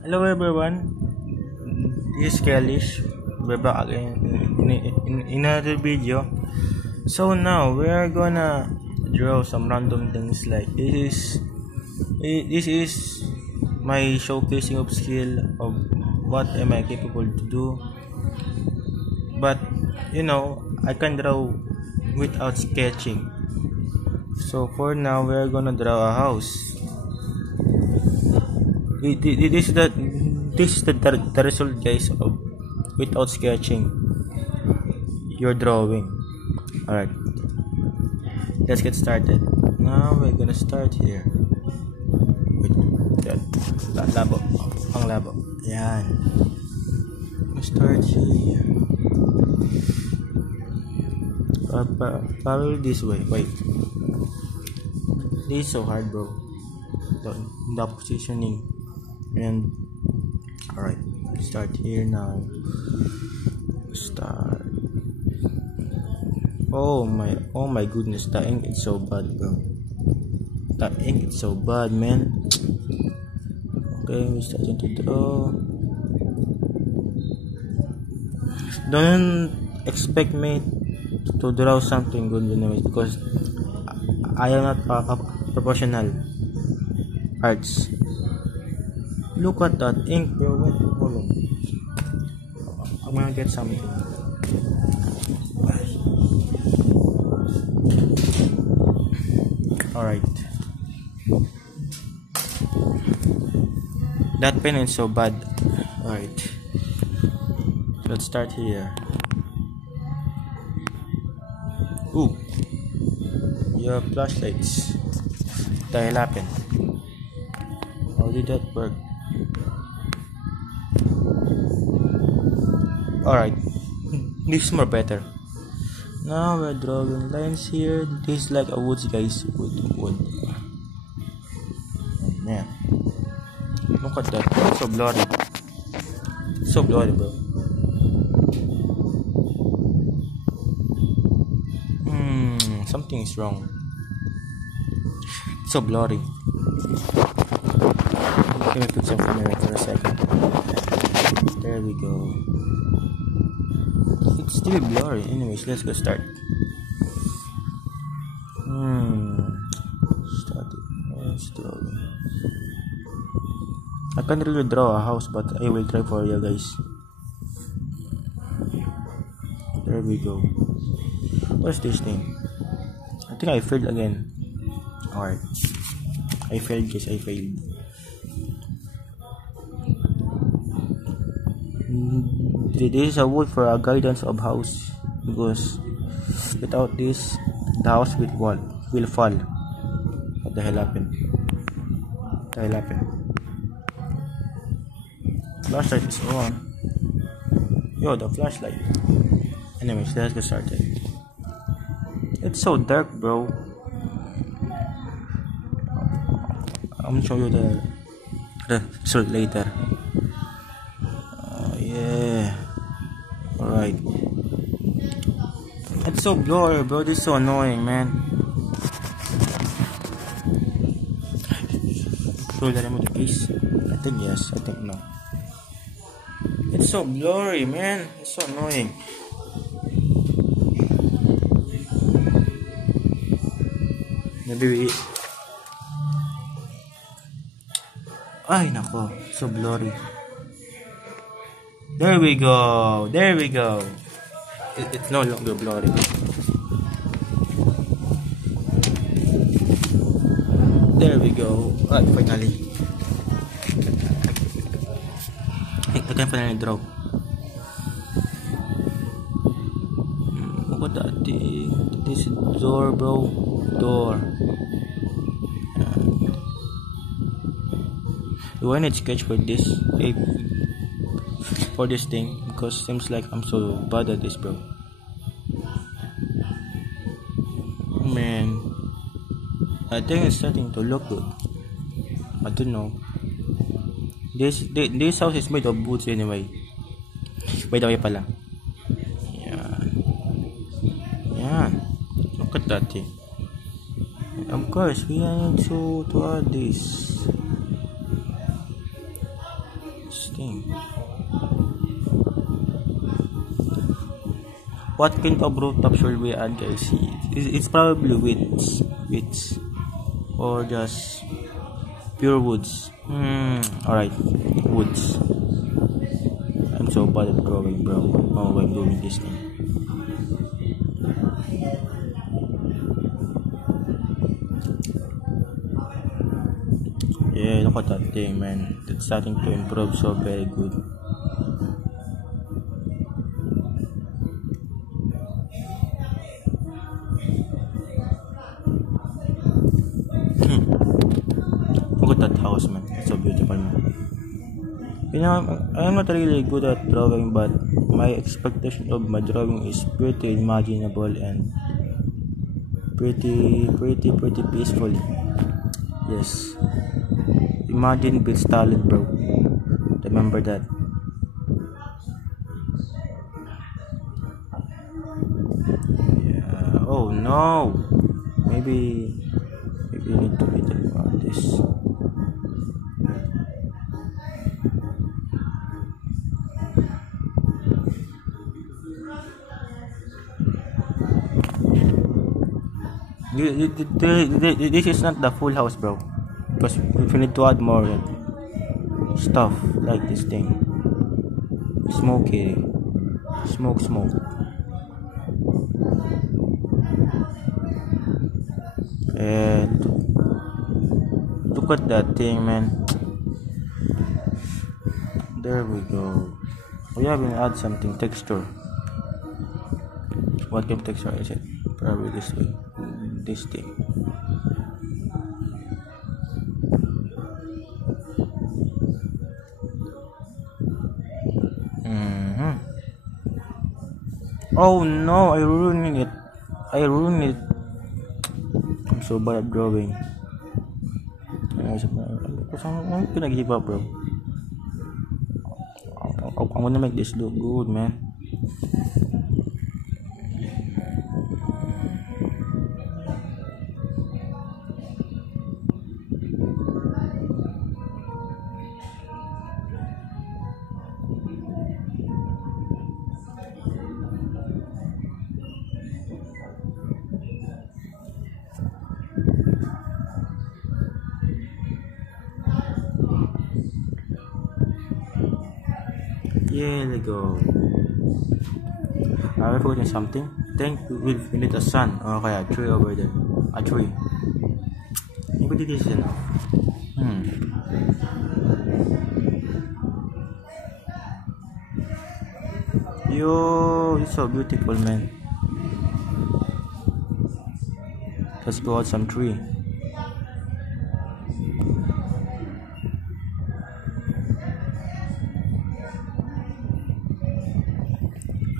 Hello everyone, this is Kalish. We're back again in another video. So now we are gonna draw some random things like this is my showcasing of skill of what am I capable to do. But I can draw without sketching. So for now we are gonna draw a house. This is the result, guys, of without sketching your drawing. Alright, let's get started. Now we're gonna start here with that labo. Ang labo. Yan. We'll start here. Probably this way. Wait. This is so hard, bro. The positioning. And alright, start here now. Start. Oh my goodness, the ink is so bad, bro. The ink is so bad, man. Okay, we're starting to draw. Don't expect me to draw something good anyways, because I am not proportional arts. Look at that ink, bro. Wait, hold on. I'm gonna get something. Alright. That pen is so bad. Alright. Let's start here. Ooh. Your flashlights. Dahil happen. How did that work? Alright, this is more better. Now we're drawing lines here. This is like a woods, guys. Wood. Yeah. Look at that. So blurry. So blurry, bro. Something is wrong. So blurry. Let me put some camera for a second. There we go. It's still blurry. Anyways, let's go start. Start it. Let's draw it. I can't really draw a house, but I will try for you guys. There we go. What's this thing? I think I failed again. Alright. I failed, guys. I failed. This is a wood for a guidance of house, because without this the house will fall. What the hell happened? Flashlight is on. Yo, the flashlight. Anyways, let's get started. It's so dark, bro. I'm gonna show you the result later. Yeah. Alright. It's so blurry, bro. This is so annoying, man. Should I remove the case? I think yes. I think no. It's so blurry, man. It's so annoying. Maybe we... Ay, nako. So blurry. There we go. It's no longer blurry. There we go. Finally. I can finally draw. Look at that thing. This door, bro. Door. Do I need sketch for this? For this thing, because seems like I'm so bad at this, bro. Man, I think it's starting to look good. I don't know. This house is made of woods anyway. By the way pala. Yeah. Look at that thing. Of course, we need to add this. This thing. What kind of rooftop should we add, guys? It's probably wheats, or just pure woods. Alright, woods. I'm so bad at drawing, bro. Oh, I'm doing this thing. Yeah, look at that thing, man. It's starting to improve so very good. Look at that house, man. It's so beautiful, man. You know, I'm not really good at drawing, but my expectation of my drawing is pretty imaginable and pretty peaceful. Yes. Imagine beats talent, bro. Remember that. Yeah. Oh no. Maybe we need to be about this. This is not the full house, bro. Because we need to add more stuff like this thing. Smoky. Smoke. And look at that thing, man. There we go. We haven't add something texture. What kind of texture is it? Probably this way. This thing. Oh no, I ruined it. I'm so bad at drawing. I'm gonna give up, bro. I'm gonna make this look good, man. Yeah, let go. I forgot something. Think we need a sun. Okay, a tree over there. A tree. Maybe this is enough. Yo, it's so beautiful, man. Let's go out some tree.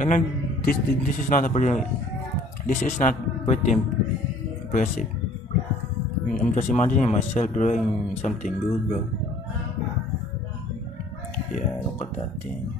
I know this is not pretty impressive. I'm just imagining myself drawing something good, bro. Yeah, look at that thing.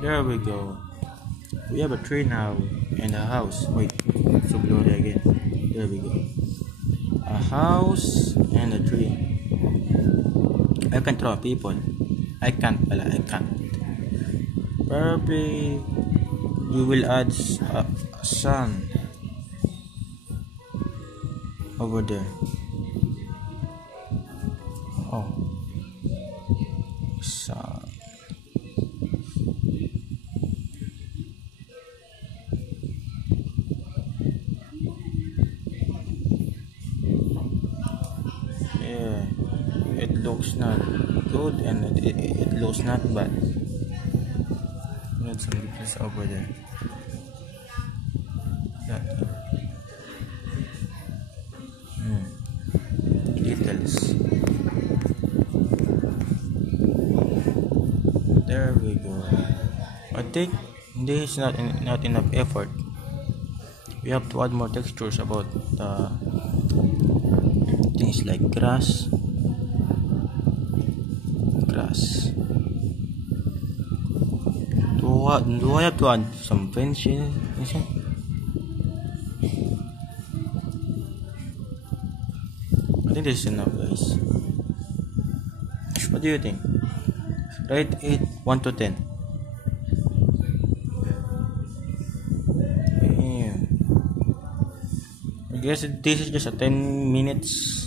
There we go. We have a tree now and a house. Wait, so blurry again. There we go. A house and a tree. I can draw people. I can't. Probably we will add a sun over there. Oh, sun. It looks not good and it looks not bad. Need some details over there. That. Details. There we go. I think this is not enough effort. We have to add more textures about things like grass. Do I have to add some fences? I think this is enough, guys. What do you think? Rate it 1 to 10. I guess this is just a 10 minutes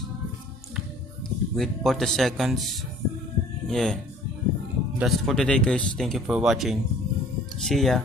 with 40 seconds. Yeah, that's for today, guys. Thank you for watching. See ya.